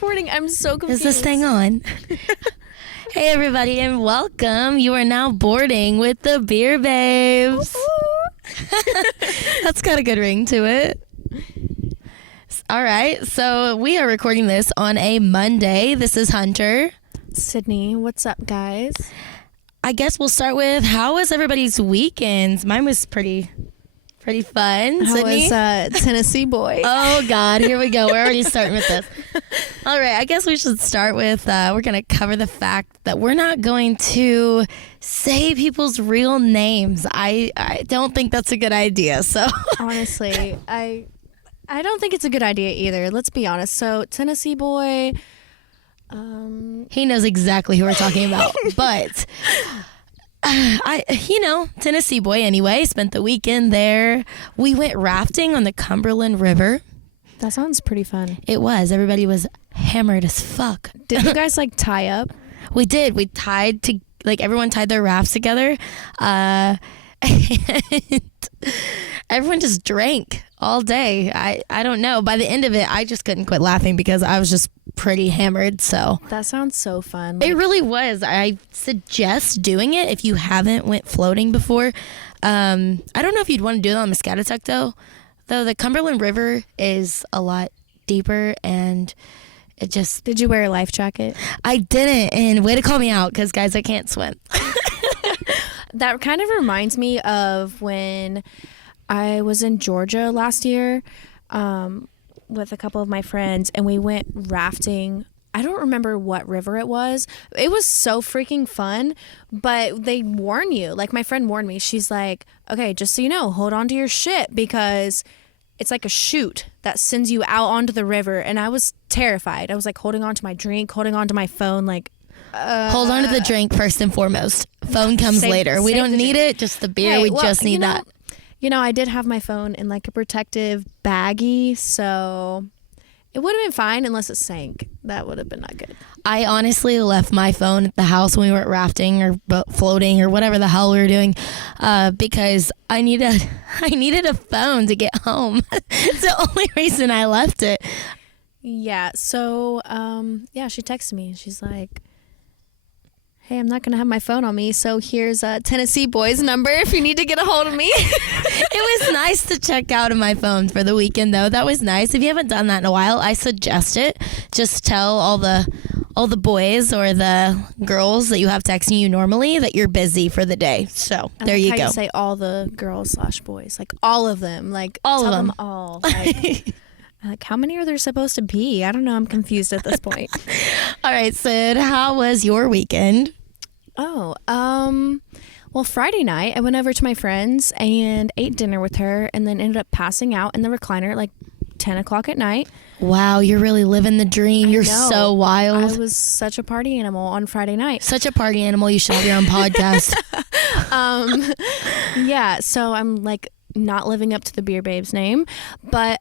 recording. I'm so confused. Is this thing on? Hey, everybody, and welcome. You are now boarding with the Beer Babes. That's got a good ring to it. All right, so we are recording this on a Monday. This is Hunter. Sydney, what's up, guys? I guess we'll start with, how was everybody's weekends? Mine was pretty fun. How Sydney? was Tennessee boy? Oh, God, here we go. We're already starting with this. All right, I guess we should start with, we're going to cover the fact that we're not going to say people's real names. I don't think that's a good idea, so. Honestly, I don't think it's a good idea either. Let's be honest. So, Tennessee boy... He knows exactly who we're talking about, but Tennessee boy anyway, spent the weekend there. We went rafting on the Cumberland River. That sounds pretty fun. It was. Everybody was hammered as fuck. Did you guys tie up? We did. We tied to, everyone tied their rafts together. And everyone just drank all day. I don't know. By the end of it, I just couldn't quit laughing because I was just pretty hammered. So that sounds so fun. It really was. I suggest doing it if you haven't went floating before. I don't know if you'd want to do it on Muscatatuck though the Cumberland River is a lot deeper, and it just... Did you wear a life jacket? I didn't, and way to call me out because, guys, I can't swim. That kind of reminds me of when I was in Georgia last year with a couple of my friends, and we went rafting. I don't remember what river it was. It was so freaking fun, but they warn you. My friend warned me. She's like, okay, just so you know, hold on to your shit because it's like a chute that sends you out onto the river. And I was terrified. I was holding on to my drink, holding on to my phone, hold on to the drink first and foremost. Phone comes later. We don't need it. Just the beer. We just need that. I did have my phone in a protective baggie, so it would have been fine unless it sank. That would have been not good. I honestly left my phone at the house when we were rafting or floating or whatever the hell we were doing because I needed a phone to get home. It's the only reason I left it. Yeah, so, she texted me. She's like, hey, I'm not going to have my phone on me, so here's Tennessee boy's number if you need to get a hold of me. It was nice to check out of my phone for the weekend, though. That was nice. If you haven't done that in a while, I suggest it. Just tell all the boys or the girls that you have texting you normally that you're busy for the day. So there you go. You say all the girls / boys, all of them, all tell of them all. How many are there supposed to be? I don't know. I'm confused at this point. All right, Sid, how was your weekend? Oh, well, Friday night, I went over to my friend's and ate dinner with her and then ended up passing out in the recliner at 10 o'clock at night. Wow, you're really living the dream. You're so wild. I was such a party animal on Friday night. Such a party animal. You should have your own podcast. Yeah, so I'm not living up to the Beer Babes name. But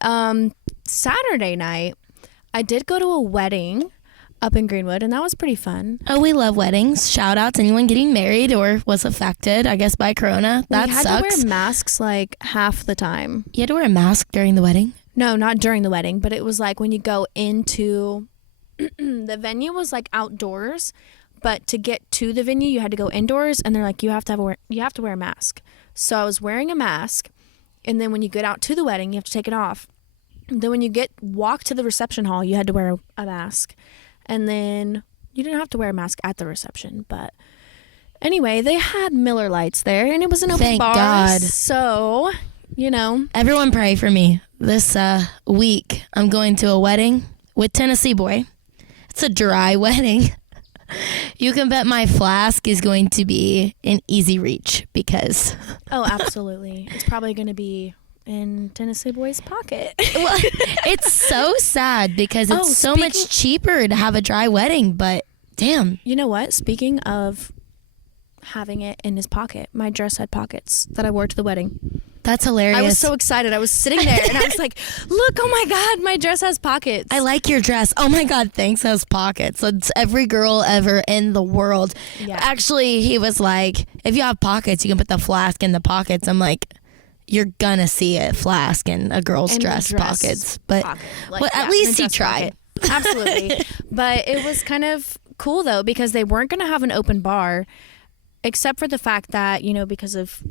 Saturday night, I did go to a wedding up in Greenwood, and that was pretty fun. Oh, we love weddings. Shout out to anyone getting married or was affected, I guess, by Corona. That sucks. We had to wear masks half the time. You had to wear a mask during the wedding? No, not during the wedding, but it was when you go into the venue was outdoors, but to get to the venue you had to go indoors, and they're you have to wear a mask. So I was wearing a mask, and then when you get out to the wedding, you have to take it off. And then when you walk to the reception hall, you had to wear a mask. And then you didn't have to wear a mask at the reception. But anyway, they had Miller Lights there, and it was an open bar. Thank God. So, Everyone pray for me. This week, I'm going to a wedding with Tennessee boy. It's a dry wedding. You can bet my flask is going to be in easy reach because... Oh, absolutely. It's probably going to be... in Tennessee boy's pocket. Well, it's so sad because it's so much cheaper to have a dry wedding, but damn. You know what? Speaking of having it in his pocket, my dress had pockets that I wore to the wedding. That's hilarious. I was so excited. I was sitting there and I was like, look, oh my God, my dress has pockets. I like your dress. Oh my God, thanks, has pockets. It's every girl ever in the world. Yeah. Actually, he was like, if you have pockets, you can put the flask in the pockets. I'm like, you're gonna see a flask in a girl's dress pockets. But well, at least he tried. Absolutely. But it was kind of cool though, because they weren't going to have an open bar, except for the fact that, because of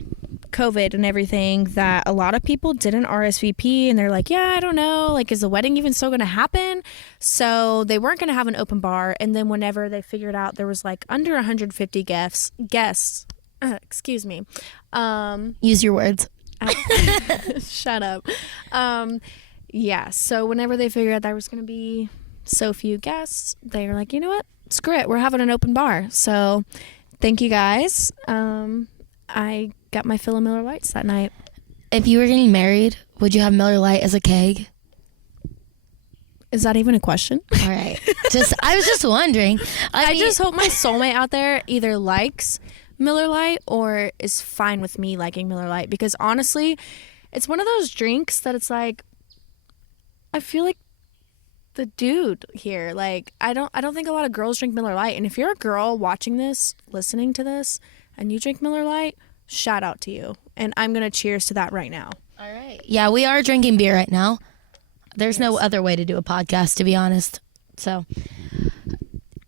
COVID and everything, that a lot of people didn't RSVP, and they're like, yeah, I don't know, like, is the wedding even still going to happen? So they weren't going to have an open bar. And then whenever they figured out there was like under 150 guests, excuse me. Use your words. Shut up. Yeah, so whenever they figured out there was going to be so few guests, they were like, you know what? Screw it. We're having an open bar. So thank you guys. I got my fill of Miller Lights that night. If you were getting married, would you have Miller Lite as a keg? Is that even a question? All right. I was just wondering. I just hope my soulmate out there either likes Miller Lite or is fine with me liking Miller Lite, because honestly, it's one of those drinks that it's like, I feel like the dude here. Like, I don't think a lot of girls drink Miller Lite. And if you're a girl watching this, listening to this, and you drink Miller Lite, shout out to you. And I'm going to cheers to that right now. All right. Yeah, we are drinking beer right now. There's no other way to do a podcast, to be honest. So,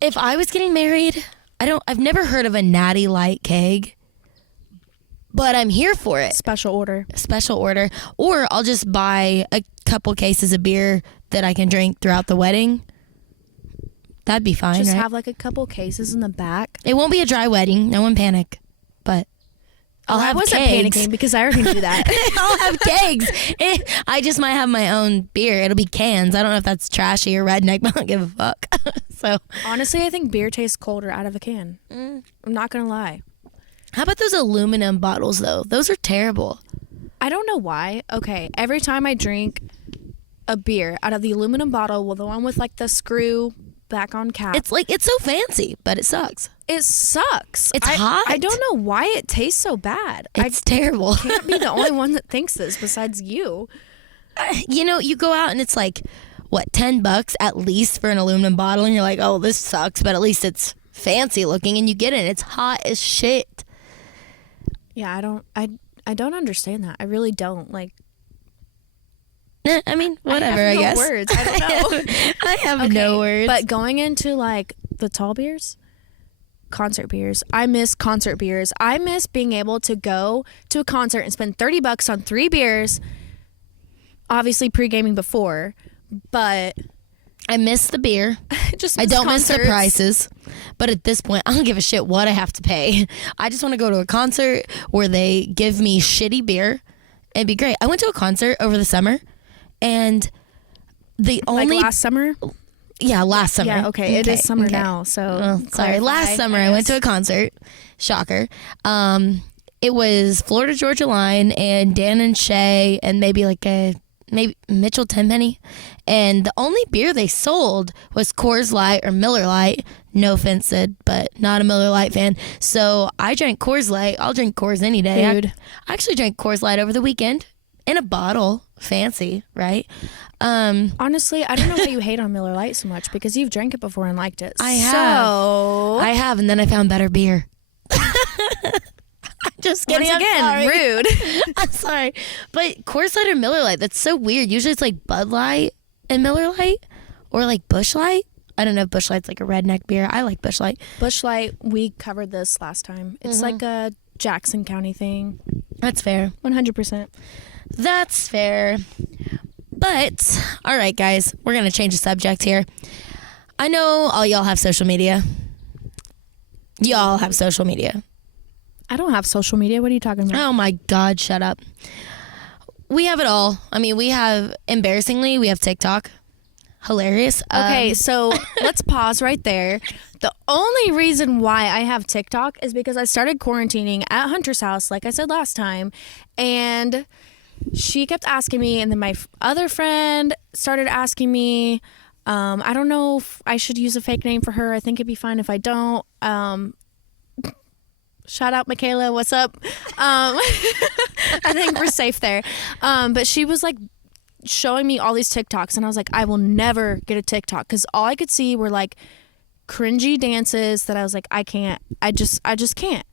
if I was getting married, I've never heard of a Natty Light keg, but I'm here for it. Special order. Or I'll just buy a couple cases of beer that I can drink throughout the wedding. That'd be fine, Just right? have like a couple cases in the back. It won't be a dry wedding. No one panic. But I'll have wasn't kegs. panicking because I already knew that. I'll have kegs. I just might have my own beer. It'll be cans. I don't know if that's trashy or redneck, but I don't give a fuck. So honestly, I think beer tastes colder out of a can. I'm not going to lie. How about those aluminum bottles, though? Those are terrible. I don't know why. Okay, every time I drink a beer out of the aluminum bottle, well, the one with like the screw back on cap. It's so fancy, but it sucks. It sucks. It's hot. I don't know why it tastes so bad. It's terrible. I can't be the only one that thinks this besides you. You go out and it's like, what, $10 at least for an aluminum bottle, and you're like, oh, this sucks, but at least it's fancy looking, and you get it. It's hot as shit. Yeah, I don't understand that. I really don't. Like, I mean, whatever, I guess. Words. I don't know. I have no words. But going into like the tall beers, concert beers, I miss concert beers. I miss being able to go to a concert and spend $30 on 3 beers. Obviously pre-gaming before, but I miss the beer. I don't miss the prices. But at this point, I don't give a shit what I have to pay. I just want to go to a concert where they give me shitty beer. It'd be great. I went to a concert over the summer, and the only... Like last summer? Yeah, last summer. Yeah, okay. It is summer now, so... sorry. Last summer, I went to a concert. Shocker. It was Florida Georgia Line and Dan and Shay and maybe Mitchell Tenpenny. And the only beer they sold was Coors Light or Miller Lite. No offense, Sid, but not a Miller Lite fan. So I drank Coors Light. I'll drink Coors any day. Dude. I actually drank Coors Light over the weekend in a bottle. Fancy, right? Honestly, I don't know why you hate on Miller Lite so much, because you've drank it before and liked it. I have, and then I found better beer. Just kidding. Once again, rude. I'm sorry. But Coors Light or Miller Lite, that's so weird. Usually it's like Bud Light and Miller Lite, or like Busch Light. I don't know if Busch Light's like a redneck beer. I like Busch Light. Busch Light, we covered this last time. It's like a Jackson County thing. That's fair. 100%. That's fair. But, all right, guys, we're going to change the subject here. I know all y'all have social media. Y'all have social media. I don't have social media. What are you talking about? Oh, my God, shut up. We have it all. I mean, embarrassingly, we have TikTok. Hilarious. Okay, so let's pause right there. The only reason why I have TikTok is because I started quarantining at Hunter's house, like I said last time, and she kept asking me, and then my other friend started asking me. I don't know if I should use a fake name for her. I think it'd be fine if I don't. Shout out Michaela, what's up? I think we're safe there. But she was like showing me all these TikToks, and I was like, I will never get a TikTok, because all I could see were like cringy dances that I was like, I just can't.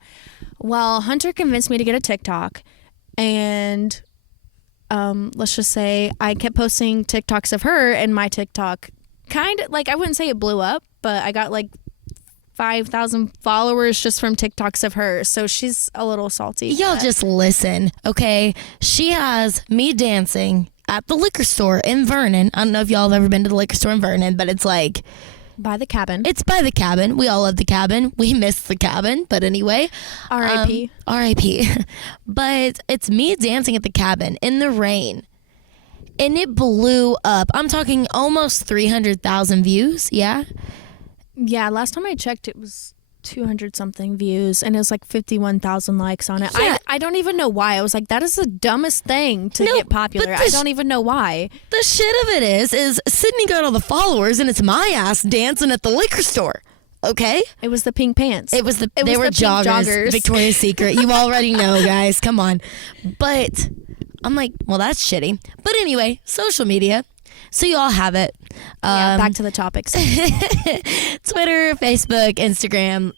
Well, Hunter convinced me to get a TikTok, and let's just say I kept posting TikToks of her, and my TikTok kind of like, I wouldn't say it blew up, but I got like 5,000 followers just from TikToks of her. So she's a little salty. Y'all just listen, okay? She has me dancing at the liquor store in Vernon. I don't know if y'all have ever been to the liquor store in Vernon, but it's like... By the cabin. It's by the cabin. We all love the cabin. We miss the cabin, but anyway. R.I.P. R.I.P. But it's me dancing at the cabin in the rain. And it blew up. I'm talking almost 300,000 views, yeah? Yeah, last time I checked, it was 200 something views, and it was like 51,000 likes on it. Yeah. I don't even know why. I was like, that is the dumbest thing to get popular. I don't even know why. The shit of it is Sydney got all the followers, and it's my ass dancing at the liquor store. Okay? It was the pink pants. They were the joggers. Victoria's Secret. You already know, guys. Come on. But I'm like, well, that's shitty. But anyway, social media. So you all have it. Back to the topics. Twitter, Facebook, Instagram.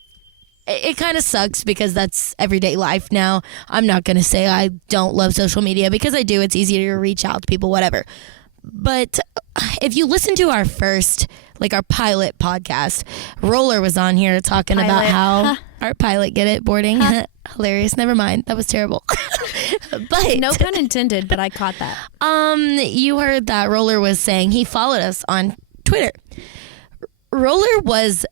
It kind of sucks because that's everyday life now. I'm not going to say I don't love social media because I do. It's easier to reach out to people, whatever. But if you listen to our first, like our pilot podcast, Roller was on here talking about how our pilot, get it, boarding. Hilarious. Never mind. That was terrible. But no pun intended, but I caught that. You heard that Roller was saying he followed us on Twitter. Roller was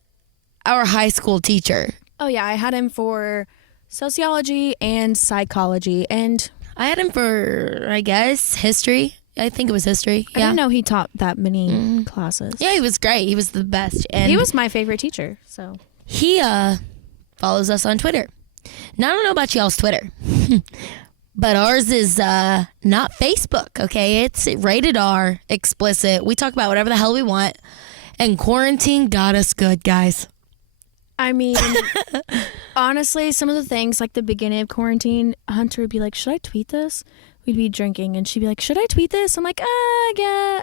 our high school teacher. Oh yeah, I had him for sociology and psychology, and I had him for, I guess, history. I think it was history. I didn't know he taught that many classes. Yeah, he was great. He was the best. And he was my favorite teacher. So he follows us on Twitter. Now, I don't know about y'all's Twitter, but ours is not Facebook, okay? It's rated R, explicit. We talk about whatever the hell we want, and quarantine got us good, guys. I mean, honestly, some of the things, like the beginning of quarantine, Hunter would be like, should I tweet this? We'd be drinking, and she'd be like, should I tweet this? I'm like, yeah,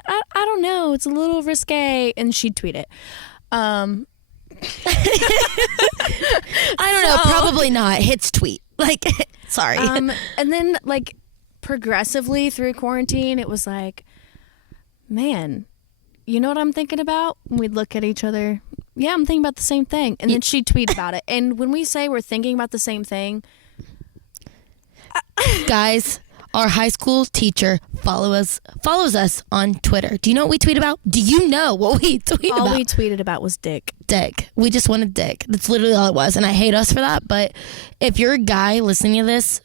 I don't know. It's a little risque. And she'd tweet it. I don't know. Probably not. Hits tweet. Like, sorry. And then, like, progressively through quarantine, it was like, man, you know what I'm thinking about? And we'd look at each other. Yeah, I'm thinking about the same thing. And then she'd tweet about it. And when we say we're thinking about the same thing, guys, our high school teacher follows us on Twitter. Do you know what we tweet about? Do you know what we tweet about? All we tweeted about was dick. Dick. We just wanted dick. That's literally all it was. And I hate us for that. But if you're a guy listening to this,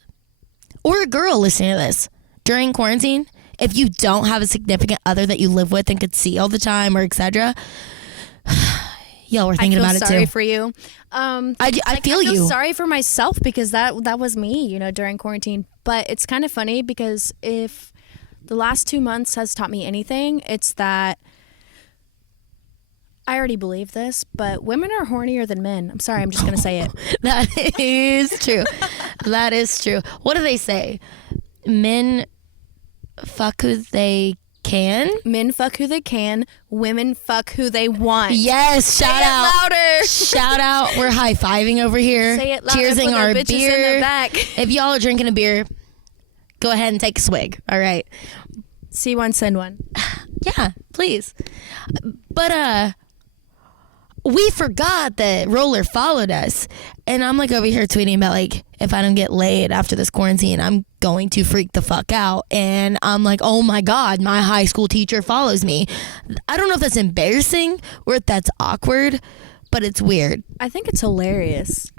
or a girl listening to this during quarantine, if you don't have a significant other that you live with and could see all the time or etc., y'all were thinking about it too. I feel sorry for you. I feel you. Sorry for myself because that was me, during quarantine. But it's kind of funny because if the last 2 months has taught me anything, it's that I already believe this, but women are hornier than men. I'm sorry, I'm just going to say it. That is true. That is true. What do they say? Men fuck who they can. Men fuck who they can. Women fuck who they want. Yes, shout out. Louder. Shout out. We're high-fiving over here. Say it louder. Cheersing our bitches beer. in the back. If y'all are drinking a beer, go ahead and take a swig. All right. See one, send one. Yeah, please. But we forgot that Roller followed us. And I'm like over here tweeting about like, if I don't get laid after this quarantine, I'm going to freak the fuck out. And I'm like, oh my God, my high school teacher follows me. I don't know if that's embarrassing or if that's awkward, but it's weird. I think it's hilarious.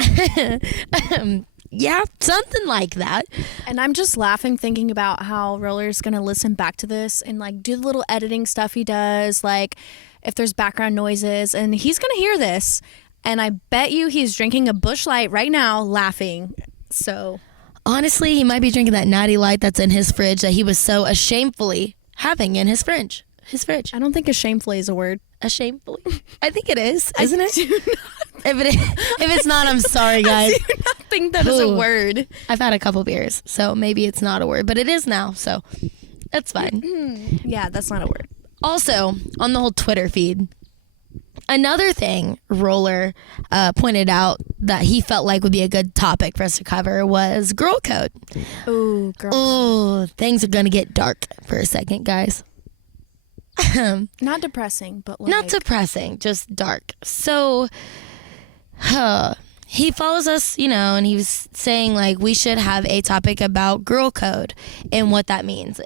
Yeah, something like that. And I'm just laughing thinking about how Roller's going to listen back to this and like do the little editing stuff he does, like if there's background noises, and he's going to hear this. And I bet you he's drinking a Busch Light right now laughing. So honestly, he might be drinking that Natty Light that's in his fridge that he was so ashamefully having in his fridge. I don't think ashamefully is a word. Ashamefully? I think it is, isn't it? If it's not, I'm sorry, guys. I do not think that is a word. I've had a couple beers, so maybe it's not a word, but it is now, so that's fine. Yeah, that's not a word. Also, on the whole Twitter feed, another thing Roller pointed out that he felt like would be a good topic for us to cover was girl code. Ooh, girl. Ooh, things are going to get dark for a second, guys. Not depressing, but like... Not depressing, just dark. So, he follows us, and he was saying, like, we should have a topic about girl code and what that means.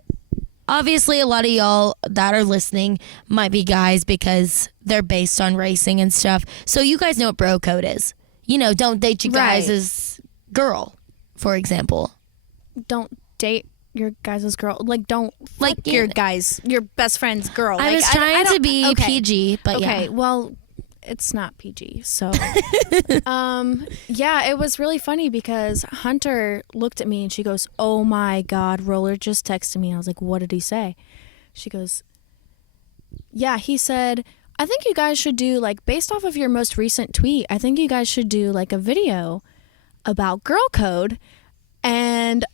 Obviously, a lot of y'all that are listening might be guys because they're based on racing and stuff. So you guys know what bro code is. Don't date you guys as girl, for example. Don't date your guys' girl. Like, don't like your best friend's girl. I was trying to be PG, but okay, well, it's not PG. So, yeah, it was really funny because Hunter looked at me and she goes, "Oh my God, Roller just texted me." I was like, "What did he say?" She goes, "Yeah, he said, I think you guys should do, like, based off of your most recent tweet, I think you guys should do, like, a video about girl code." And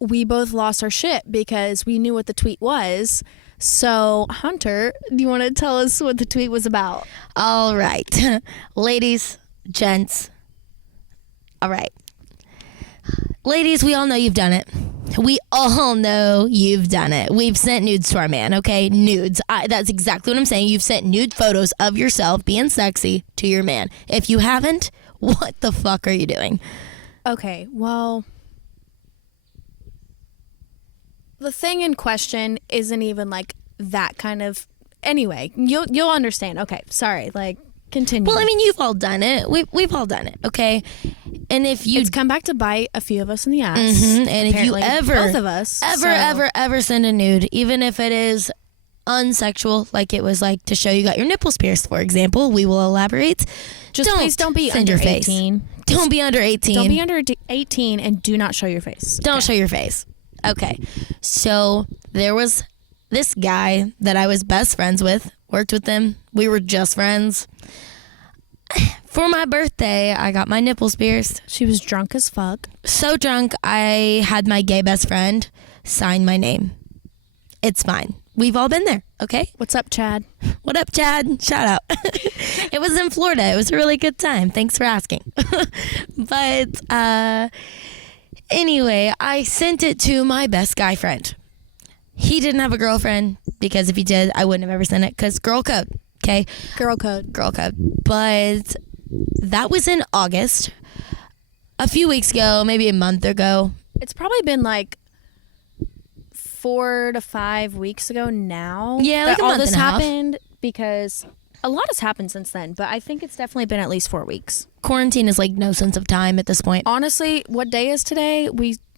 we both lost our shit because we knew what the tweet was. So, Hunter, do you want to tell us what the tweet was about? All right. Ladies, gents. All right. Ladies, we all know you've done it. We all know you've done it. We've sent nudes to our man, okay? Nudes. That's exactly what I'm saying. You've sent nude photos of yourself being sexy to your man. If you haven't, what the fuck are you doing? Okay, well... the thing in question isn't even like that kind of... Anyway, you'll understand. Okay, sorry. Like, continue. Well, I mean, you've all done it. We've all done it, okay? And if you... it's come back to bite a few of us in the ass. Mm-hmm. And if you both of us. ever send a nude, even if it is unsexual, like it was like to show you got your nipples pierced, for example, we will elaborate. Please don't be under 18. Don't be under 18. Don't be under 18 and do not show your face. Don't show your face. Okay, so there was this guy that I was best friends with, worked with him. We were just friends. For my birthday, I got my nipples pierced. She was drunk as fuck. So drunk, I had my gay best friend sign my name. It's fine. We've all been there, okay? What's up, Chad? What up, Chad? Shout out. It was in Florida. It was a really good time. Thanks for asking. But, anyway, I sent it to my best guy friend. He didn't have a girlfriend because if he did, I wouldn't have ever sent it because girl code, okay? Girl code. But that was in August. A few weeks ago, maybe a month ago. It's probably been like 4 to 5 weeks ago now. Yeah, like that a month all this and a half. happened because a lot has happened since then, but I think it's definitely been at least 4 weeks. Quarantine is like no sense of time at this point. Honestly, what day is today?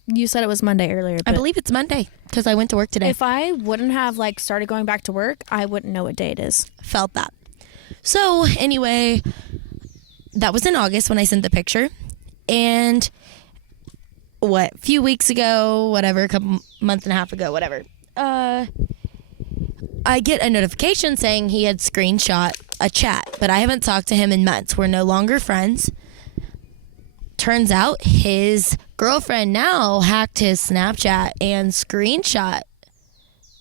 You said it was Monday earlier. I believe it's Monday because I went to work today. If I wouldn't have like started going back to work, I wouldn't know what day it is. Felt that. So anyway, that was in August when I sent the picture. And a few weeks ago, whatever, a month and a half ago, whatever, I get a notification saying he had screenshot a chat, but I haven't talked to him in months. We're no longer friends. Turns out his girlfriend now hacked his Snapchat and screenshot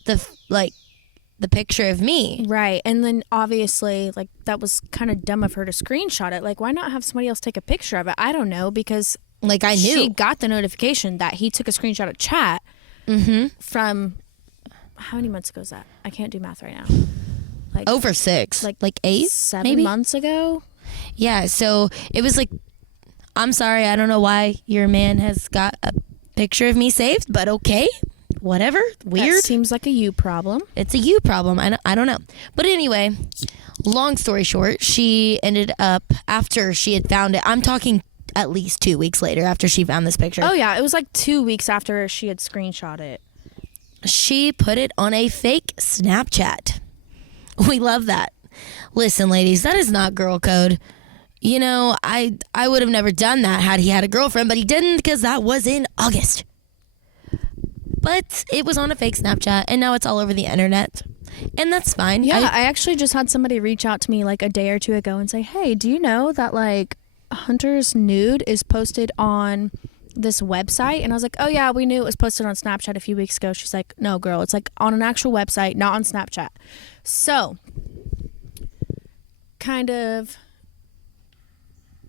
the picture of me. Right. And then obviously, like, that was kind of dumb of her to screenshot it. Like, why not have somebody else take a picture of it? I don't know, because like I knew she got the notification that he took a screenshot of chat from how many months ago is that? I can't do math right now. Like over 6, like 8, 7 maybe? months ago. Yeah. So it was like, I'm sorry, I don't know why your man has got a picture of me saved, but okay, whatever. Weird. That seems like a you problem. It's a you problem. I don't know. But anyway, long story short, she ended up, after she had found it, I'm talking at least 2 weeks later after she found this picture. Oh, yeah. It was like 2 weeks after she had screenshot it. She put it on a fake Snapchat. We love that. Listen, ladies, that is not girl code. You know, I would have never done that had he had a girlfriend, but he didn't because that was in August. But it was on a fake Snapchat, and now it's all over the internet. And that's fine. Yeah, I actually just had somebody reach out to me like a day or two ago and say, hey, do you know that like Hunter's nude is posted on this website? And I was like, oh yeah, we knew it was posted on Snapchat a few weeks ago. She's like, no girl, it's like on an actual website, not on Snapchat. So kind of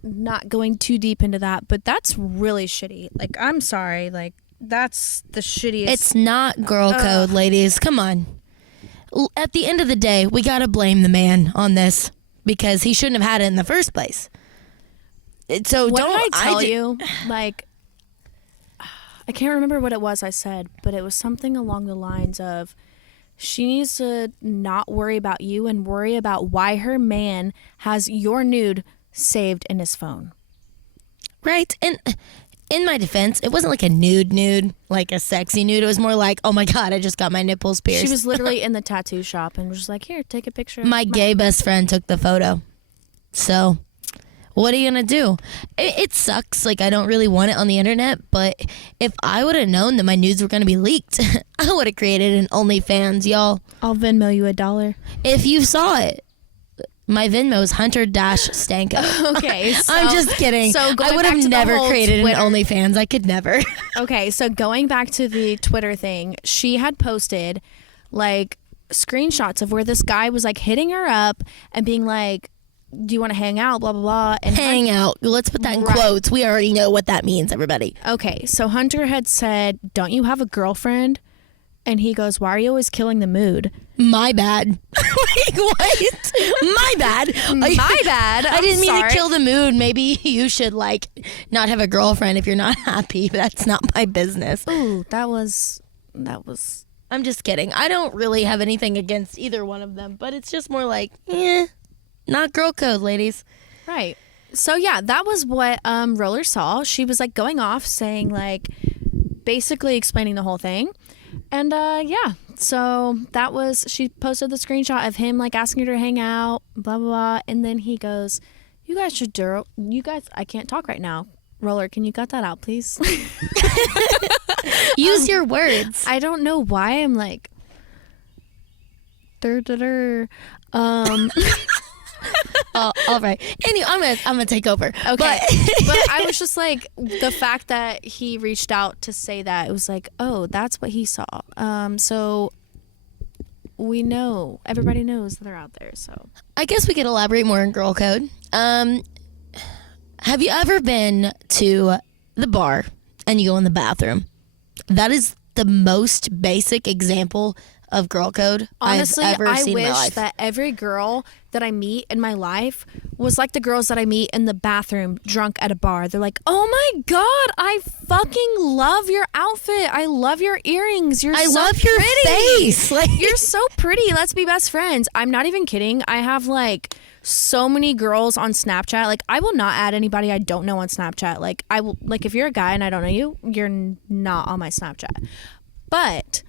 not going too deep into that, but that's really shitty. Like, I'm sorry, like that's the shittiest. It's not girl code, ladies. Come on. At the end of the day, we got to blame the man on this because he shouldn't have had it in the first place. So What don't did I tell you? Like, I can't remember what it was I said, but it was something along the lines of she needs to not worry about you and worry about why her man has your nude saved in his phone. Right. And in my defense, it wasn't like a nude, like a sexy nude. It was more like, oh my God, I just got my nipples pierced. She was literally in the tattoo shop and was just like, here, take a picture. My gay best friend took the photo. So what are you going to do? It sucks. Like, I don't really want it on the internet, but if I would have known that my nudes were going to be leaked, I would have created an OnlyFans, y'all. I'll Venmo you $1. If you saw it. My Venmo is Hunter-Stanko. Okay. So, I'm just kidding. So I would have never created Twitter. an OnlyFans. I could never. Okay, so going back to the Twitter thing, she had posted like screenshots of where this guy was like hitting her up and being like, do you want to hang out, blah, blah, blah. And hang out. Let's put that in quotes. We already know what that means, everybody. Okay, so Hunter had said, don't you have a girlfriend? And he goes, why are you always killing the mood? My bad. Like, what? My bad. My bad. I didn't mean sorry. to kill the mood. Maybe you should, like, not have a girlfriend if you're not happy. That's not my business. Ooh, that was. I'm just kidding. I don't really have anything against either one of them, but it's just more like, not girl code, ladies. Right. So, yeah, that was what Roller saw. She was, like, going off saying, like, basically explaining the whole thing. And, yeah, so that was, she posted the screenshot of him, like, asking her to hang out, blah, blah, blah. And then he goes, I can't talk right now. Roller, can you cut that out, please? Use your words. I don't know why I'm like, all right. Anyway, I'm gonna take over. Okay. But I was just like, the fact that he reached out to say that, it was like, oh, that's what he saw. So we know, everybody knows they're out there. So I guess we could elaborate more on girl code. Have you ever been to the bar and you go in the bathroom? That is the most basic example of girl code honestly, I've ever seen in my wish life. that every girl that I meet in my life was like the girls that I meet in the bathroom drunk at a bar. They're like, oh my God, I fucking love your outfit. I love your earrings. I so love your pretty. face. Like, You're so pretty. Let's be best friends. I'm not even kidding. I have like so many girls on Snapchat. Like, I will not add anybody I don't know on Snapchat. Like, I will, like, if you're a guy and I don't know you, you're not on my Snapchat. But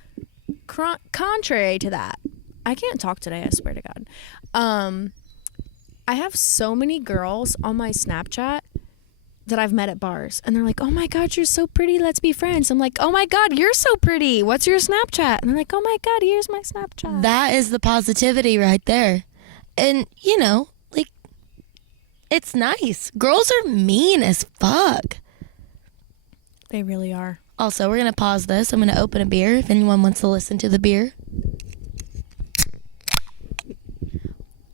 contrary to that, I can't talk today, I swear to God. I have so many girls on my Snapchat that I've met at bars, and they're like, oh my God, you're so pretty, let's be friends. I'm like, oh my God, you're so pretty, what's your Snapchat? And they're like, oh my God, here's my Snapchat. that is the positivity right there. And, you know, like, it's nice. Girls are mean as fuck. They really are. Also, we're going to pause this. I'm going to open a beer if anyone wants to listen to the beer.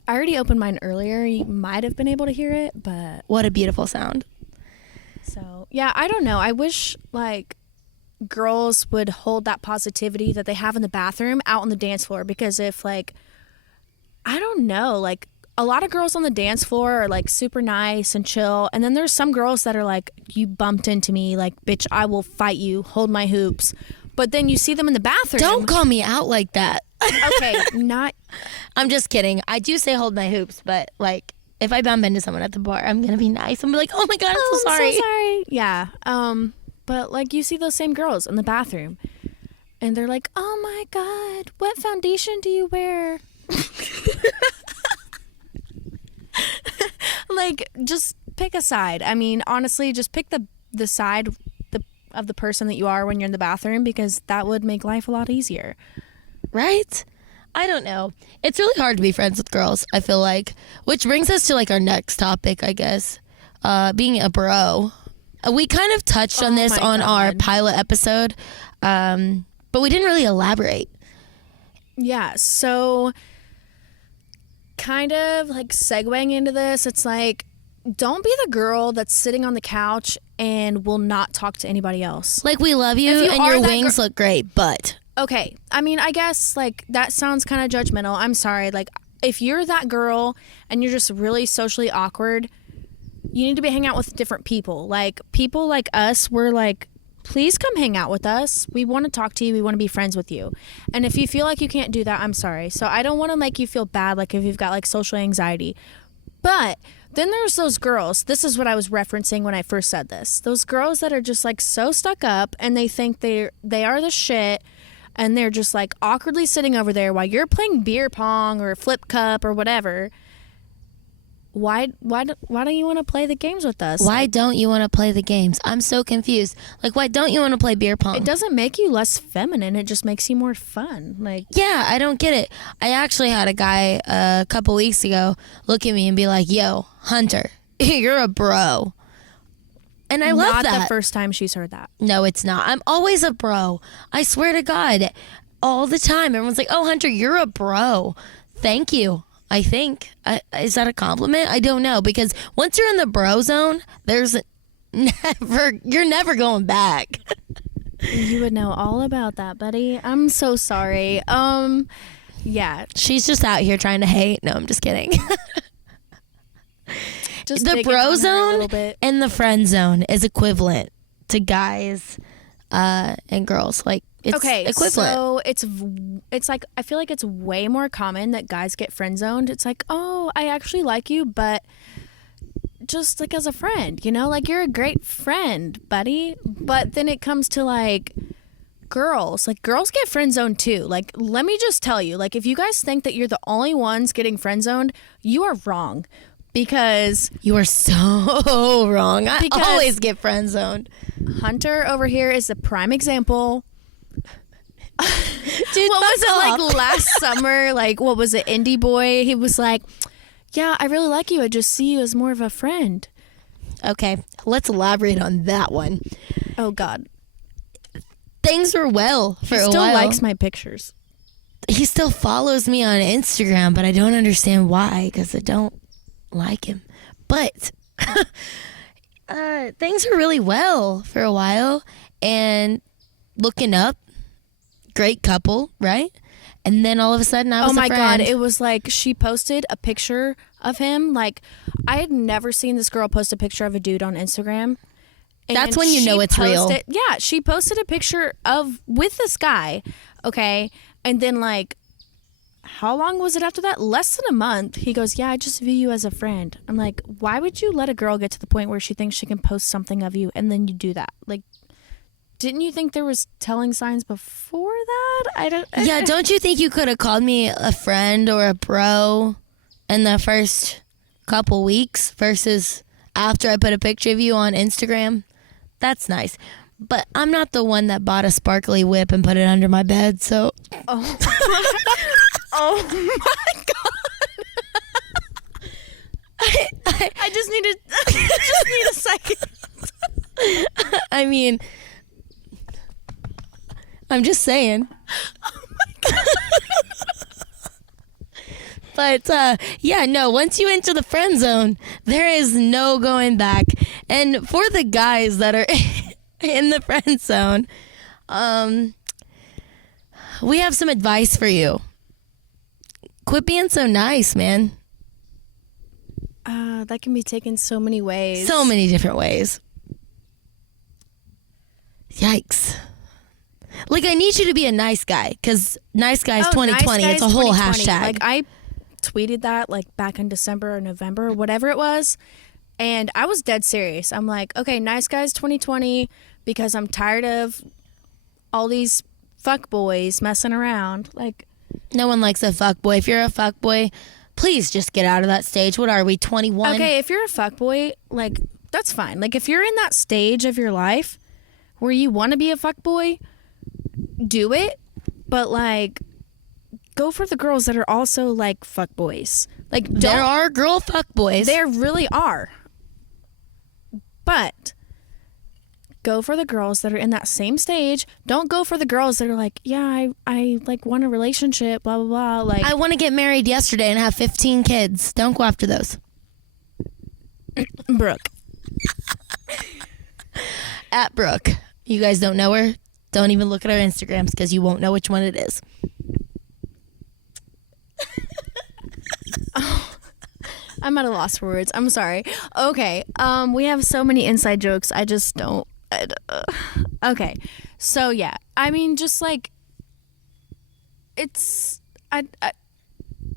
I already opened mine earlier. You might have been able to hear it, but What a beautiful sound. so yeah, I don't know. I wish like girls would hold that positivity that they have in the bathroom out on the dance floor, because if like, I don't know, like a lot of girls on the dance floor are like super nice and chill, and then there's some girls that are like, you bumped into me, like, bitch, I will fight you, hold my hoops. But then you see them in the bathroom. Don't call me out like that. Okay, not. I'm just kidding. I do say hold my hoops, but like if I bump into someone at the bar, I'm gonna be nice. I'm gonna be like, oh my God, I'm so sorry. I'm so sorry. Yeah. But like you see those same girls in the bathroom, and they're like, oh my God, what foundation do you wear? Like, just pick a side. I mean, honestly, just pick the side of the person that you are when you're in the bathroom, because that would make life a lot easier. Right? I don't know. It's really hard to be friends with girls, I feel like. Which brings us to like our next topic, I guess. Being a bro. We kind of touched on this on our pilot episode, but we didn't really elaborate. Yeah, so kind of like segueing into this, it's like, don't be the girl that's sitting on the couch and will not talk to anybody else. Like, we love you, If you and are your that wings look great, but... Okay, I mean, I guess like that sounds kind of judgmental. I'm sorry. Like, if you're that girl and you're just really socially awkward, you need to be hanging out with different people. Like, people like us, we're like, please come hang out with us. We want to talk to you. We want to be friends with you. And if you feel like you can't do that, I'm sorry. So I don't want to make you feel bad, like if you've got like social anxiety. But then there's those girls. This is what I was referencing when I first said this. Those girls that are just like so stuck up and they think they are the shit. And they're just like awkwardly sitting over there while you're playing beer pong or flip cup or whatever. Why don't you want to play the games with us? Why don't you want to play the games? I'm so confused. Like, why don't you want to play beer pong? It doesn't make you less feminine. It just makes you more fun. Like, yeah, I don't get it. I actually had a guy a couple weeks ago look at me and be like, "Yo, Hunter, you're a bro." And I love that. Not the first time she's heard that. No, it's not. I'm always a bro. I swear to God, all the time. Everyone's like, "Oh, Hunter, you're a bro." Thank you. I think. Is that a compliment? I don't know, because once you're in the bro zone, you're never going back. You would know all about that, buddy. I'm so sorry. Yeah. She's just out here trying to hate. No, I'm just kidding. Just the bro zone and the friend zone is equivalent to guys and girls. Like, it's equivalent. So it's like, I feel like it's way more common that guys get friend zoned. It's like, oh, I actually like you, but just like as a friend, you know, like you're a great friend, buddy. But then it comes to like girls get friend zoned too. Like, let me just tell you, like, if you guys think that you're the only ones getting friend zoned, you are wrong. Because you are so wrong. I always get friend zoned. Hunter over here is the prime example. Dude, what was it like last summer? Like, what was it, Indie Boy? He was like, yeah, I really like you. I just see you as more of a friend. Okay, let's elaborate on that one. Oh, God. Things were well for a while. He still likes my pictures. He still follows me on Instagram, but I don't understand why, because I don't like him. But things were really well for a while, and looking up, great couple, right? And then all of a sudden I was oh my a friend. God, it was like she posted a picture of him. Like, I had never seen this girl post a picture of a dude on Instagram. And that's when you know it's real. Yeah, she posted a picture with this guy, okay? And then like, how long was it after that? Less than a month. He goes, yeah, I just view you as a friend. I'm like, why would you let a girl get to the point where she thinks she can post something of you and then you do that? Like, didn't you think there was telling signs before that? Yeah, don't you think you could have called me a friend or a bro in the first couple weeks versus after I put a picture of you on Instagram? That's nice. But I'm not the one that bought a sparkly whip and put it under my bed, so... Oh, oh my God. I just need a second. I mean, I'm just saying. Oh my God. But, yeah, no, once you enter the friend zone, there is no going back. And for the guys that are in the friend zone, we have some advice for you. Quit being so nice, man. That can be taken so many ways. So many different ways. Yikes. Like, I need you to be a nice guy, because nice guys 2020, nice it's a whole 2020. hashtag. Like, I tweeted that like back in December or November, whatever it was, and I was dead serious. I'm like, okay, nice guys 2020, because I'm tired of all these fuck boys messing around. Like, no one likes a fuck boy. If you're a fuck boy, please just get out of that stage. What are we, 21? okay, if you're a fuck boy, like, that's fine. Like, if you're in that stage of your life where you want to be a fuck boy, do it, but like, go for the girls that are also like fuck boys. Like, there are girl fuck boys. There really are. But go for the girls that are in that same stage. Don't go for the girls that are like, yeah, I like want a relationship, blah blah blah. Like, I want to get married yesterday and have 15 kids. Don't go after those. Brooke. At Brooke. You guys don't know her? Don't even look at our Instagrams because you won't know which one it is. I'm at a loss for words. I'm sorry. Okay. We have so many inside jokes. I just don't. Okay. So yeah. I mean, just like it's.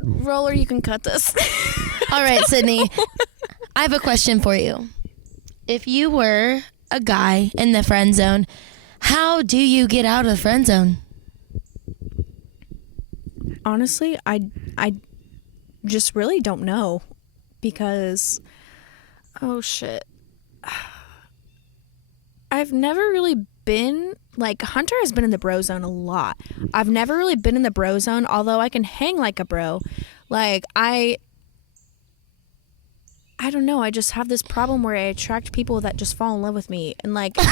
Roller, you can cut this. All right, Sydney. I have a question for you. If you were a guy in the friend zone, how do you get out of the friend zone? Honestly, I just really don't know because oh shit. I've never really been like Hunter has been in the bro zone a lot. I've never really been in the bro zone, although I can hang like a bro. Like I don't know. I just have this problem where I attract people that just fall in love with me. And like, that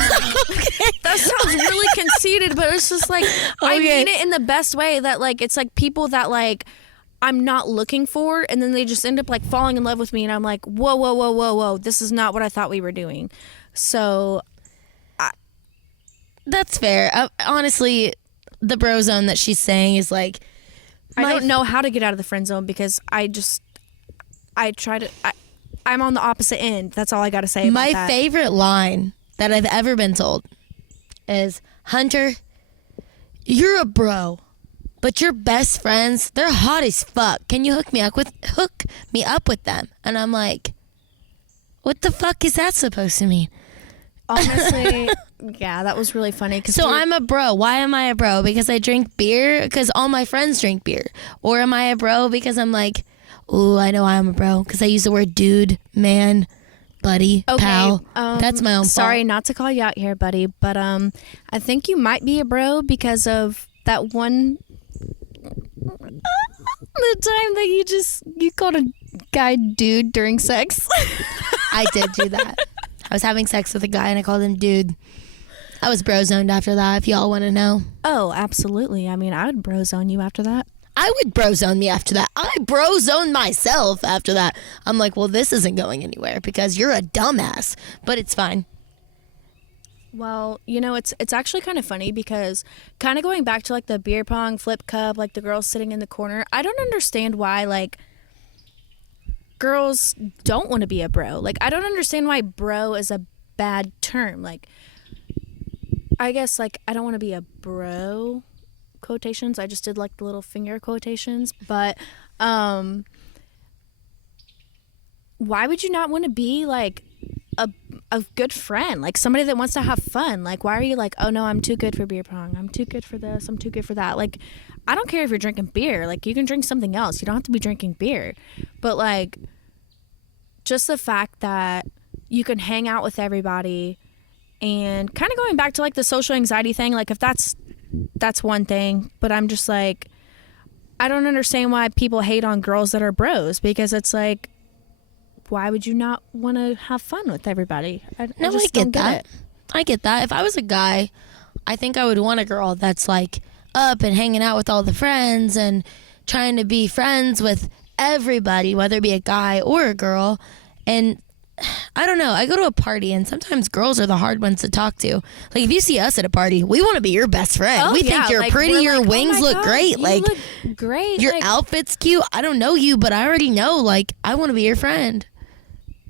sounds really conceited, but it's just like, I mean it in the best way that like, it's like people that like, I'm not looking for. And then they just end up like falling in love with me. And I'm like, whoa, whoa, whoa, whoa, whoa. This is not what I thought we were doing. So. That's fair. Honestly, the bro zone that she's saying is like. I don't know how to get out of the friend zone because I'm on the opposite end. That's all I got to say about that. My favorite line that I've ever been told is, Hunter, you're a bro, but your best friends, they're hot as fuck. Can you hook me up with them? And I'm like, what the fuck is that supposed to mean? Honestly, yeah, that was really funny. So I'm a bro. Why am I a bro? Because I drink beer? Because all my friends drink beer? Or am I a bro because I'm like, ooh, I know I'm a bro because I use the word dude, man, buddy, pal. That's my own fault. Sorry not to call you out here, buddy, but I think you might be a bro because of that one the time that you called a guy dude during sex. I did do that. I was having sex with a guy and I called him dude. I was bro zoned after that, if y'all want to know. Oh, absolutely. I mean, I would bro zone you after that. I would bro zone me after that. I bro zone myself after that. I'm like, well, this isn't going anywhere because you're a dumbass, but it's fine. Well, you know, it's actually kind of funny because kind of going back to like the beer pong flip cup, like the girls sitting in the corner, I don't understand why like girls don't want to be a bro. Like, I don't understand why bro is a bad term. Like, I guess like I don't want to be a bro quotations. I just did like the little finger quotations, but why would you not want to be like a good friend, like somebody that wants to have fun? Like, why are you like, oh no, I'm too good for beer pong, I'm too good for this, I'm too good for that? Like, I don't care if you're drinking beer, like you can drink something else, you don't have to be drinking beer. But like, just the fact that you can hang out with everybody, and kind of going back to like the social anxiety thing, like if that's one thing, but I'm just like, I don't understand why people hate on girls that are bros, because it's like, why would you not want to have fun with everybody? I get that. I get that. If I was a guy, I think I would want a girl that's like up and hanging out with all the friends and trying to be friends with everybody, whether it be a guy or a girl. And I don't know. I go to a party and sometimes girls are the hard ones to talk to. Like if you see us at a party, we want to be your best friend. We think you're like, pretty. Your like, wings look great. Like look great. Your like, outfit's cute. I don't know you, but I already know. Like I want to be your friend.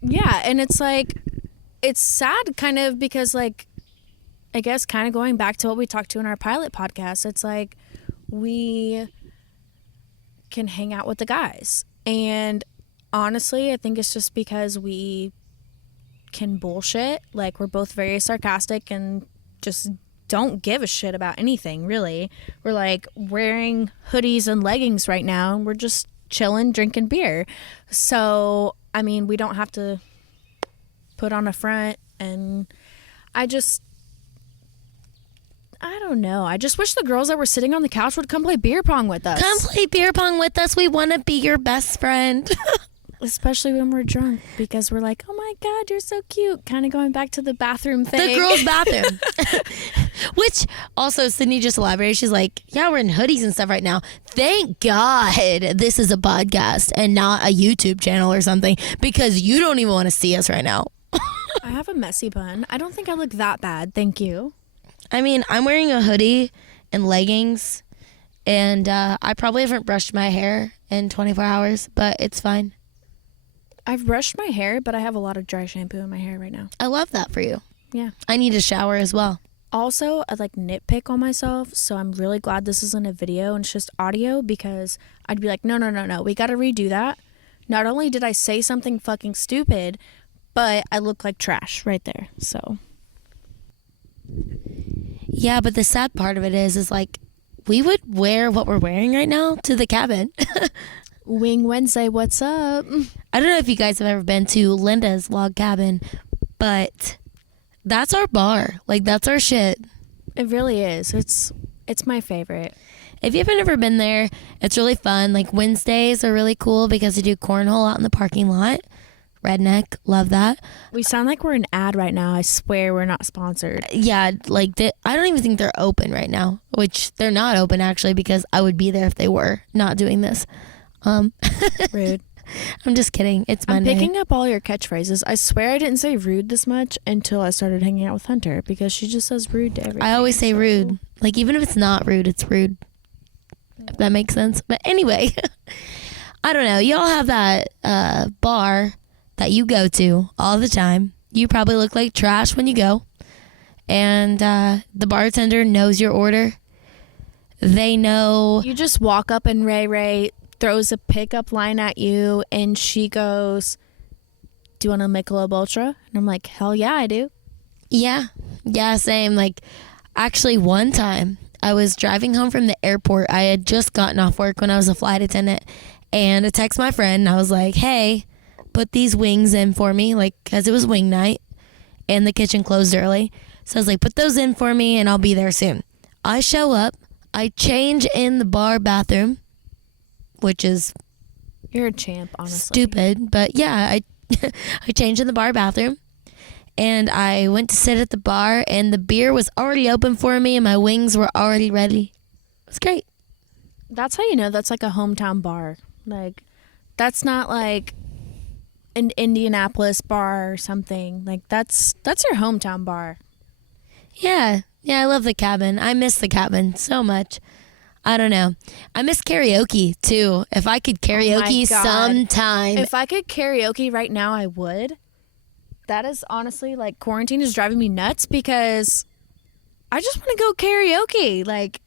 Yeah, and it's like, it's sad kind of because like, I guess kind of going back to what we talked to in our pilot podcast, it's like we can hang out with the guys. And honestly, I think it's just because we can bullshit. Like we're both very sarcastic and just don't give a shit about anything, really. We're like wearing hoodies and leggings right now, and we're just chilling, drinking beer. So I mean, we don't have to put on a front, and I don't know. I just wish the girls that were sitting on the couch would come play beer pong with us. Come play beer pong with us. We want to be your best friend. Especially when we're drunk, because we're like, oh my God, you're so cute. Kind of going back to the bathroom thing. The girls' bathroom. Which also Sydney just elaborated. She's like, yeah, we're in hoodies and stuff right now. Thank God this is a podcast and not a YouTube channel or something, because you don't even want to see us right now. I have a messy bun. I don't think I look that bad. Thank you. I mean, I'm wearing a hoodie and leggings, and I probably haven't brushed my hair in 24 hours, but it's fine. I've brushed my hair, but I have a lot of dry shampoo in my hair right now. I love that for you. Yeah. I need a shower as well. Also, I like nitpick on myself, so I'm really glad this isn't a video and it's just audio, because I'd be like, no, we gotta redo that. Not only did I say something fucking stupid, but I look like trash right there, so. Yeah, but the sad part of it is like, we would wear what we're wearing right now to the cabin. Wing Wednesday, what's up? I don't know if you guys have ever been to Linda's log cabin, but that's our bar. Like, that's our shit. It really is. It's my favorite. If you've never been there, it's really fun. Like, Wednesdays are really cool because they do cornhole out in the parking lot. Redneck, love that. We sound like we're an ad right now. I swear we're not sponsored. Yeah, like, I don't even think they're open right now, which they're not open, actually, because I would be there if they were not doing this. Rude. I'm just kidding. It's Monday. I'm picking up all your catchphrases. I swear I didn't say rude this much until I started hanging out with Hunter, because she just says rude to everything. I always say rude. Like, even if it's not rude, it's rude. If that makes sense. But anyway, I don't know. Y'all have that bar that you go to all the time. You probably look like trash when you go. And the bartender knows your order. They know. You just walk up and Ray throws a pickup line at you, and she goes, do you want a Michelob Ultra? And I'm like, hell yeah, I do. Yeah, same. Like, actually, one time I was driving home from the airport. I had just gotten off work when I was a flight attendant, and I text my friend, and I was like, hey, put these wings in for me, like, because it was wing night, and the kitchen closed early. So I was like, put those in for me, and I'll be there soon. I show up. I change in the bar bathroom, which is you're a champ, honestly. Stupid, but yeah, I changed in the bar bathroom, and I went to sit at the bar, and the beer was already open for me, and my wings were already ready. It was great. That's how you know that's like a hometown bar. Like, that's not like an Indianapolis bar or something. Like, that's your hometown bar. Yeah, I love the cabin. I miss the cabin so much. I don't know. I miss karaoke, too. If I could karaoke sometime. If I could karaoke right now, I would. That is honestly, like, quarantine is driving me nuts, because I just want to go karaoke. Like,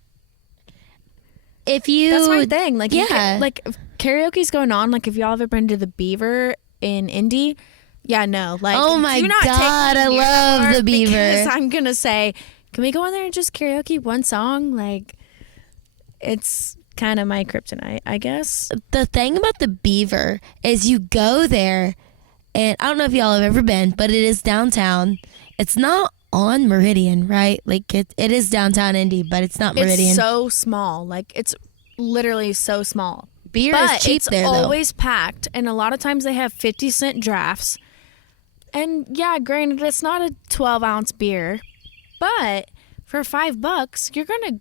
if you... That's my thing. Like, yeah. Like, if karaoke's going on, like, if y'all ever been to the Beaver in Indy, yeah, no. Like, oh my God, I love the Beaver. Because I'm going to say, can we go in there and just karaoke one song? Like, it's kind of my kryptonite, I guess. The thing about the Beaver is you go there, and I don't know if y'all have ever been, but it is downtown. It's not on Meridian, right? Like, it is downtown Indy, but it's not Meridian. It's so small. Like, it's literally so small. Beer is cheap there, though. It's always packed, and a lot of times they have 50-cent drafts. And yeah, granted, it's not a 12-ounce beer, but for $5, you're going to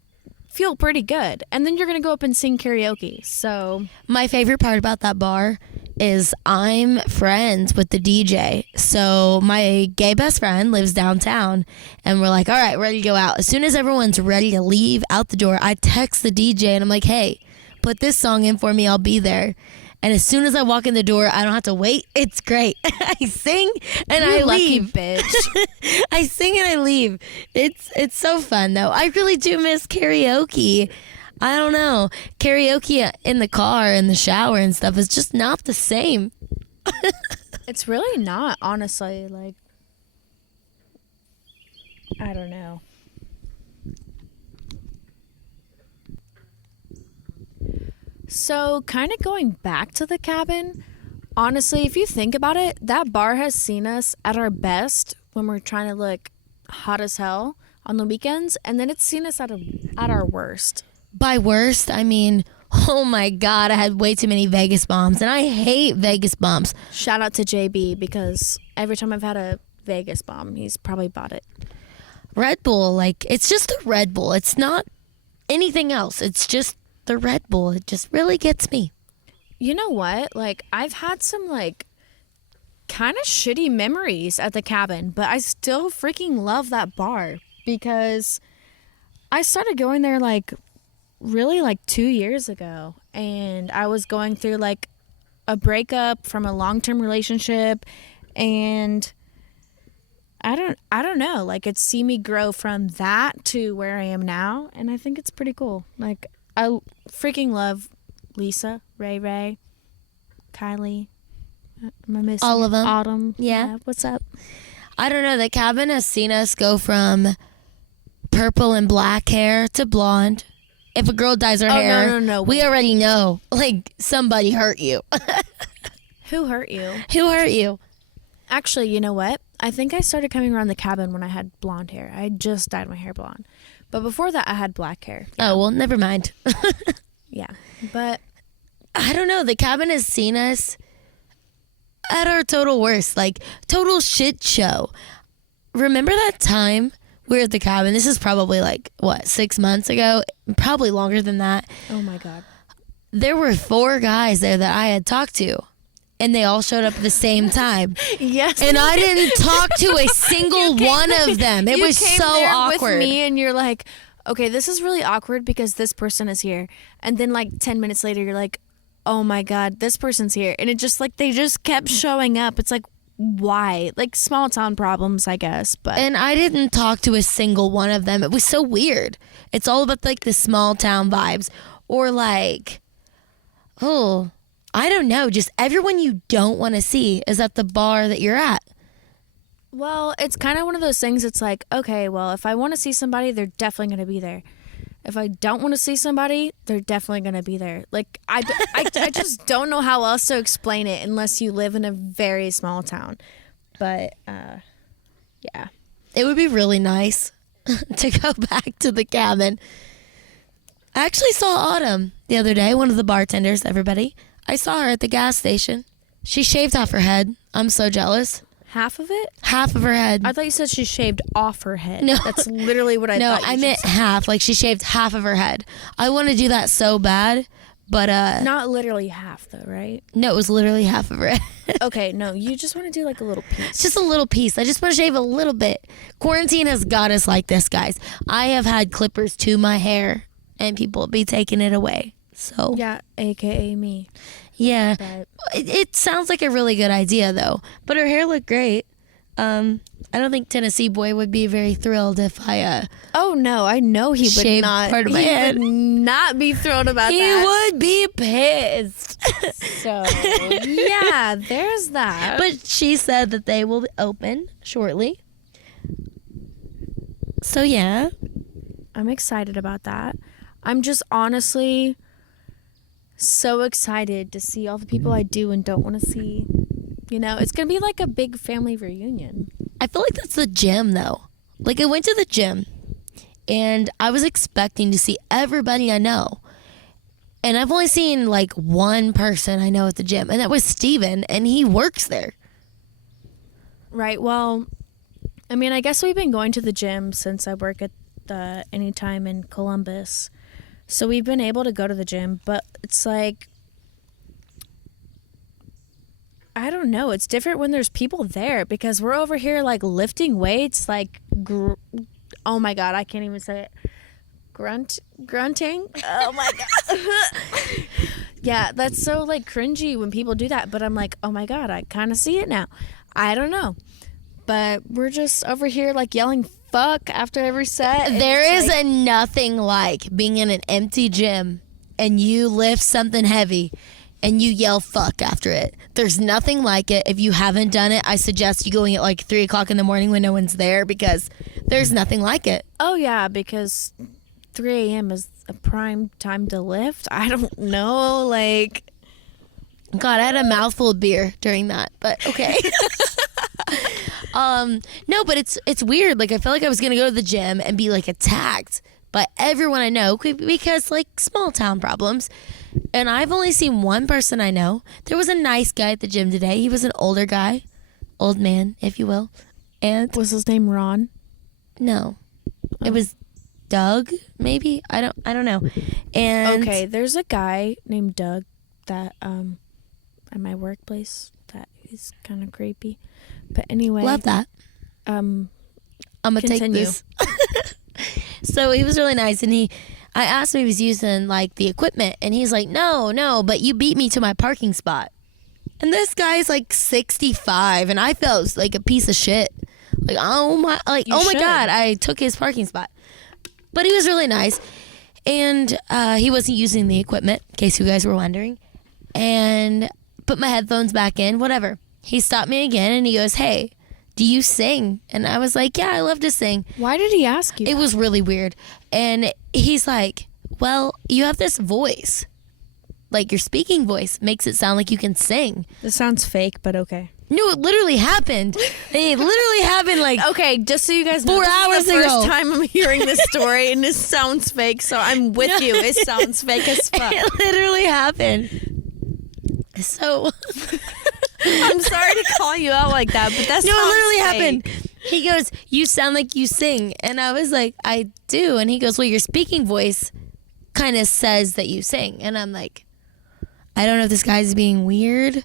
feel pretty good, and then you're gonna go up and sing karaoke. So my favorite part about that bar is I'm friends with the DJ. So my gay best friend lives downtown, and we're like, all right, ready to go out. As soon as everyone's ready to leave out the door, I text the DJ and I'm like, hey, put this song in for me, I'll be there. And as soon as I walk in the door, I don't have to wait. It's great. I sing and I leave. Bitch. I sing and I leave. It's so fun though. I really do miss karaoke. I don't know. Karaoke in the car, in the shower and stuff is just not the same. It's really not, honestly. Like, I don't know. So, kind of going back to the cabin, honestly, if you think about it, that bar has seen us at our best when we're trying to look hot as hell on the weekends, and then it's seen us at our worst. By worst, I mean, oh my God, I had way too many Vegas bombs, and I hate Vegas bombs. Shout out to JB, because every time I've had a Vegas bomb, he's probably bought it. Red Bull, like, it's just a Red Bull. It's not anything else. It's just the Red Bull. It just really gets me. You know what? Like, I've had some, like, kind of shitty memories at the cabin, but I still freaking love that bar because I started going there like really like 2 years ago, and I was going through like a breakup from a long-term relationship, and I don't know, like it's seen me grow from that to where I am now, and I think it's pretty cool. Like I freaking love Lisa, Ray, Kylie. Am I missing All of them? Autumn. Yeah. What's up? I don't know. The cabin has seen us go from purple and black hair to blonde. If a girl dyes her hair, no. we already know. Like, somebody hurt you. Who hurt you? Who hurt you? Actually, you know what? I think I started coming around the cabin when I had blonde hair. I just dyed my hair blonde. But before that, I had black hair. Oh, well, never mind. Yeah. But I don't know. The cabin has seen us at our total worst, like total shit show. Remember that time we were at the cabin? This is probably like, 6 months ago? Probably longer than that. oh my God. There were 4 guys there that I had talked to, and they all showed up at the same time. Yes. And I didn't talk to a single one of them. It was so awkward. With me, and you're like, okay, this is really awkward because this person is here. And then like 10 minutes later, you're like, oh my God, this person's here. And it just like, they just kept showing up. It's like, why? Like small town problems, I guess. But And I didn't talk to a single one of them. It was so weird. It's all about like the small town vibes, or like, oh, I don't know, just everyone you don't want to see is at the bar that you're at. well, it's kind of one of those things. It's like, okay, well, if I want to see somebody, they're definitely going to be there. If I don't want to see somebody, they're definitely going to be there. Like, I just don't know how else to explain it unless you live in a very small town. But, yeah. It would be really nice to go back to the cabin. I actually saw Autumn the other day, one of the bartenders, everybody. I saw her at the gas station. She shaved off her head. I'm so jealous. Half of it? Half of her head. I thought you said she shaved off her head. No. That's literally what I No, thought. I meant half. Like she shaved half of her head. I want to do that so bad, but Not literally half, though, right? no, it was literally half of her head. Okay, no, you just want to do like a little piece. Just a little piece. I just want to shave a little bit. Quarantine has got us like this, guys. I have had clippers to my hair, and people be taking it away. So Yeah, AKA me. yeah. But It sounds like a really good idea, though. But her hair looked great. I don't think Tennessee Boy would be very thrilled if I oh no, I know he would shaved not. part of my he head. would not be thrilled about He that. would be pissed. So yeah, there's that. But she said that they will open shortly. So yeah. I'm excited about that. I'm just honestly so excited to see all the people I do and don't want to see. You know, it's going to be like a big family reunion. I feel like that's the gym, though. Like, I went to the gym, and I was expecting to see everybody I know. And I've only seen, like, one person I know at the gym, and that was Steven, and he works there. Right. Well, I mean, I guess we've been going to the gym since I work at the Anytime in Columbus. So we've been able to go to the gym, but it's like, I don't know. It's different when there's people there because we're over here like lifting weights, like, oh my God, I can't even say it. Grunting. Oh my God. Yeah, that's so like cringy when people do that. But I'm like, oh my God, I kind of see it now. I don't know. But we're just over here like yelling fuck after every set. There is nothing like being in an empty gym and you lift something heavy and you yell fuck after it. There's nothing like it. If you haven't done it, I suggest you going at like 3 o'clock in the morning when no one's there because there's nothing like it. Oh yeah, because 3 a.m. is a prime time to lift. I don't know, like, God, I had a mouthful of beer during that, but okay. No, but it's weird. Like, I felt like I was gonna go to the gym and be like attacked by everyone I know because like small town problems. And I've only seen one person I know. There was a nice guy at the gym today. He was an older guy, old man, if you will. And was his name Ron? no, it was Doug. Maybe I don't know. And Okay, there's a guy named Doug that at my workplace that is kind of creepy. But anyway, love that. um I'm gonna take Continue. this. So he was really nice, and I asked him if he was using like the equipment, and he's like, no, but you beat me to my parking spot. And this guy's like 65, and I felt like a piece of shit. Like, oh my God, I took his parking spot. But he was really nice, and he wasn't using the equipment, in case you guys were wondering. And put my headphones back in, whatever. He stopped me again, and he goes, hey, do you sing? And I was like, yeah, I love to sing. Why did he ask you? It was really weird. And he's like, well, you have this voice. Like, your speaking voice makes it sound like you can sing. This sounds fake, but okay. No, it literally happened. It literally happened like okay, just so you guys know, 4 hours this is the ago. first time I'm hearing this story, and this sounds fake, so I'm with you. It sounds fake as fuck. It literally happened. So I'm sorry to call you out like that, but that's no, it literally fake. happened. He goes, you sound like you sing. And I was like, I do. And he goes, well, your speaking voice kind of says that you sing. And I'm like, I don't know if this guy's being weird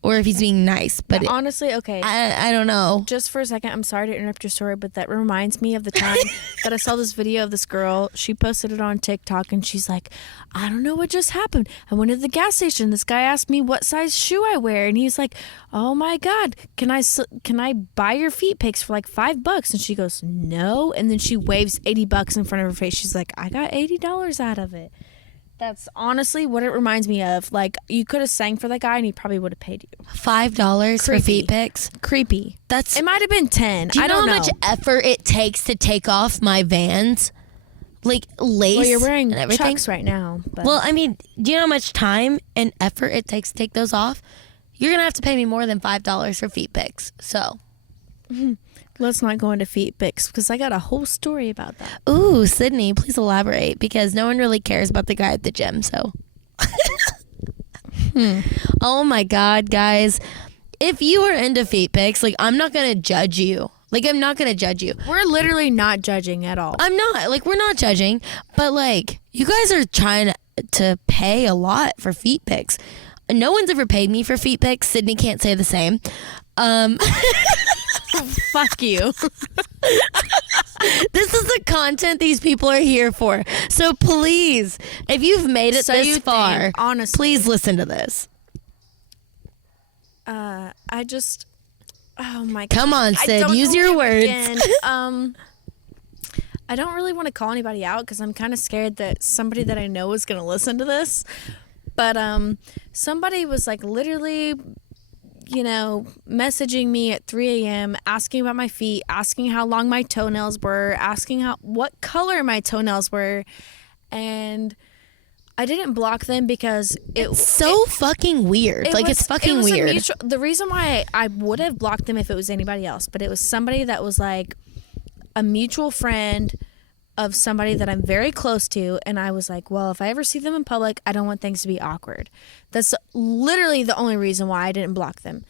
or if he's being nice, but honestly, okay. I don't know. Just for a second, I'm sorry to interrupt your story, but that reminds me of the time that I saw this video of this girl. She posted it on TikTok, and she's like, I don't know what just happened. I went to the gas station. This guy asked me what size shoe I wear, and he's like, oh my God, can I buy your feet pics for like $5? And she goes, no. And then she waves $80 in front of her face. She's like, I got $80 out of it. That's honestly what it reminds me of. Like, you could have sang for that guy and he probably would have paid you. $5 for feet pics? Creepy. It might have been 10. Do you know how much effort it takes to take off my Vans? Like, lace. Well, you're wearing and everything. Chucks right now. But. Well, I mean, do you know how much time and effort it takes to take those off? You're going to have to pay me more than $5 for feet pics. So. Let's not go into feet pics because I got a whole story about that. Ooh, Sydney, please elaborate because no one really cares about the guy at the gym. So, Oh my God, guys, if you are into feet pics, like I'm not gonna judge you. We're literally not judging at all. I'm not. Like we're not judging, but like you guys are trying to pay a lot for feet pics. No one's ever paid me for feet pics. Sydney can't say the same. Fuck you. This is the content these people are here for. So please, if you've made it this far, honestly, please listen to this. Oh my God. Come on, Sid, use your words. I don't really want to call anybody out because I'm kind of scared that somebody that I know is going to listen to this. But somebody was like literally, messaging me at 3 a.m. asking about my feet, asking how long my toenails were, asking what color my toenails were, and I didn't block them because it's so fucking weird. It's fucking weird. The reason why I would have blocked them if it was anybody else, but it was somebody that was like a mutual friend of somebody that I'm very close to, and I was like, well, if I ever see them in public, I don't want things to be awkward. That's literally the only reason why I didn't block them.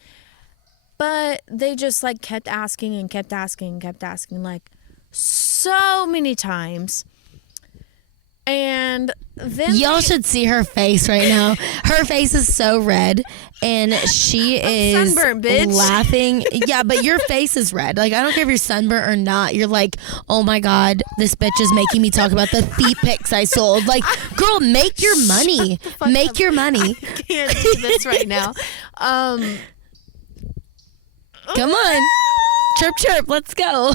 But they just like kept asking like so many times. And then y'all should see her face right now. Her face is so red, and she is sunburnt, bitch. Laughing. Yeah, but your face is red. Like I don't care if you're sunburnt or not. You're like, oh my God, this bitch is making me talk about the feet pics I sold. Like, girl, make your money. Make your money. I can't do this right now. Come on, chirp chirp. Let's go.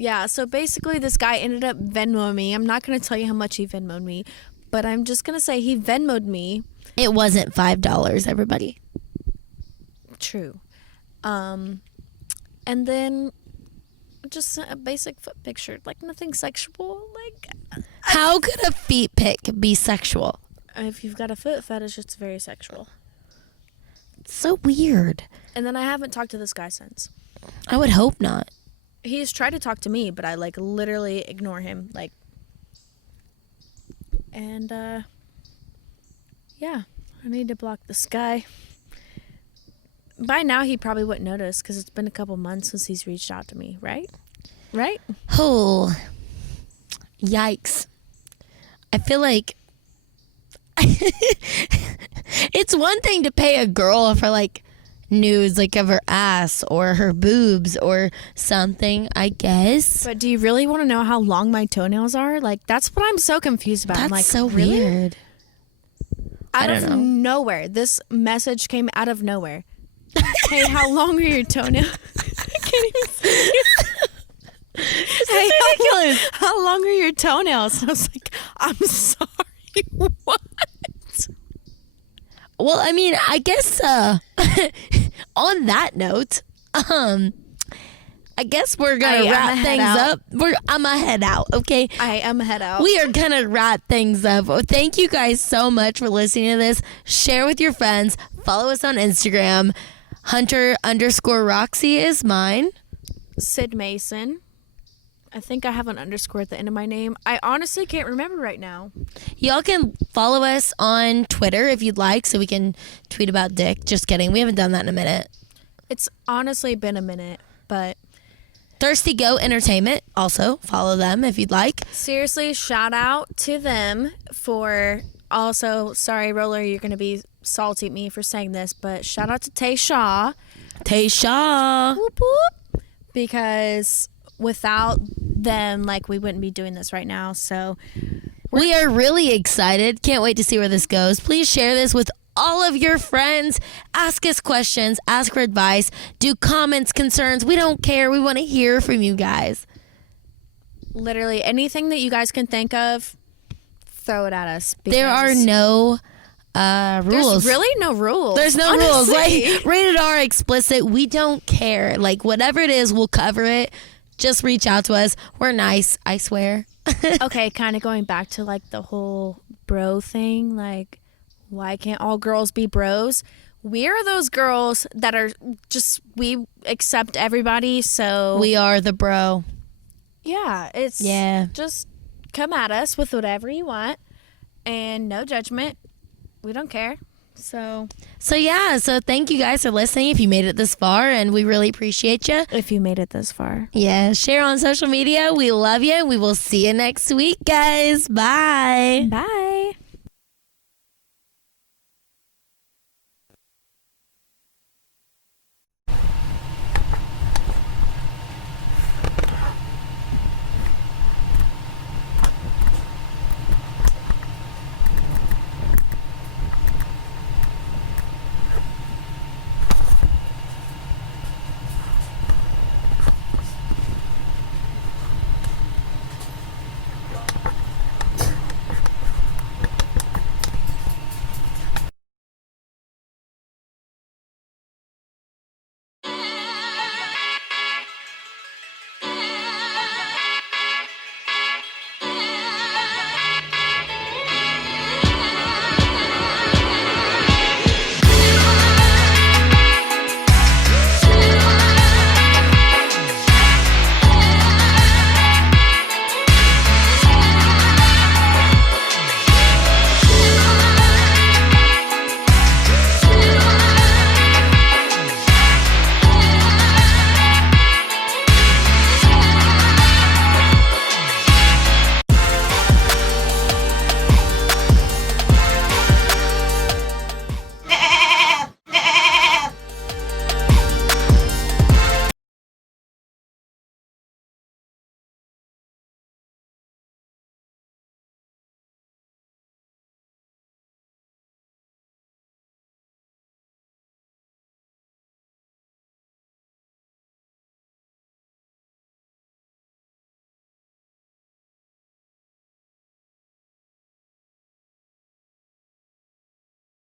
Yeah, so basically this guy ended up Venmoing me. I'm not going to tell you how much he Venmoed me, but I'm just going to say he Venmoed me. It wasn't $5, everybody. True. And then just a basic foot picture, like nothing sexual. Like, how could a feet pic be sexual? If you've got a foot fetish, it's very sexual. It's so weird. And then I haven't talked to this guy since. I would hope not. He's tried to talk to me, but I like literally ignore him. Like, and yeah, I need to block this guy. By now, he probably wouldn't notice because it's been a couple months since he's reached out to me, right? Right? Oh, yikes. I feel like it's one thing to pay a girl for like nudes like of her ass or her boobs or something, I guess. But do you really want to know how long my toenails are? Like, that's what I'm so confused about. That's I'm like, so really? weird. Out I of don't know. nowhere. This message came out of nowhere. Hey, how long are your toenails? I can't even say it. Hey, ridiculous. how long are your toenails? And I was like, I'm sorry. What? Well, I mean, I guess on that note, I guess we're gonna wrap things up. I'm gonna head out, okay? I am head out. We are gonna wrap things up. Well, thank you guys so much for listening to this. Share with your friends. Follow us on Instagram. Hunter_Roxy is mine. Sid Mason. I think I have an underscore at the end of my name. I honestly can't remember right now. Y'all can follow us on Twitter if you'd like, so we can tweet about dick. Just kidding. We haven't done that in a minute. It's honestly been a minute, but Thirsty Goat Entertainment. Also, follow them if you'd like. seriously, shout out to them for also, sorry, Roller, you're going to be salty at me for saying this, but shout out to Tay Shaw. Tayshaw. Whoop, whoop, because without them, like, we wouldn't be doing this right now. So We are really excited. Can't wait to see where this goes. Please share this with all of your friends. Ask us questions. Ask for advice. Do comments, concerns. We don't care. We want to hear from you guys. literally anything that you guys can think of, throw it at us. There are because no rules. There's really no rules. There's no honestly. rules. Like, rated R, explicit. We don't care. Like, whatever it is, we'll cover it. Just reach out to us. We're nice, I swear. Okay, kind of going back to like the whole bro thing. Like, why can't all girls be bros? We are those girls that are just, we accept everybody. So We are the bro. yeah, it's just come at us with whatever you want and no judgment. We don't care. So yeah, so thank you guys for listening if you made it this far, and we really appreciate you. if you made it this far. Yeah, share on social media. We love you. We will see you next week, guys. Bye. Bye.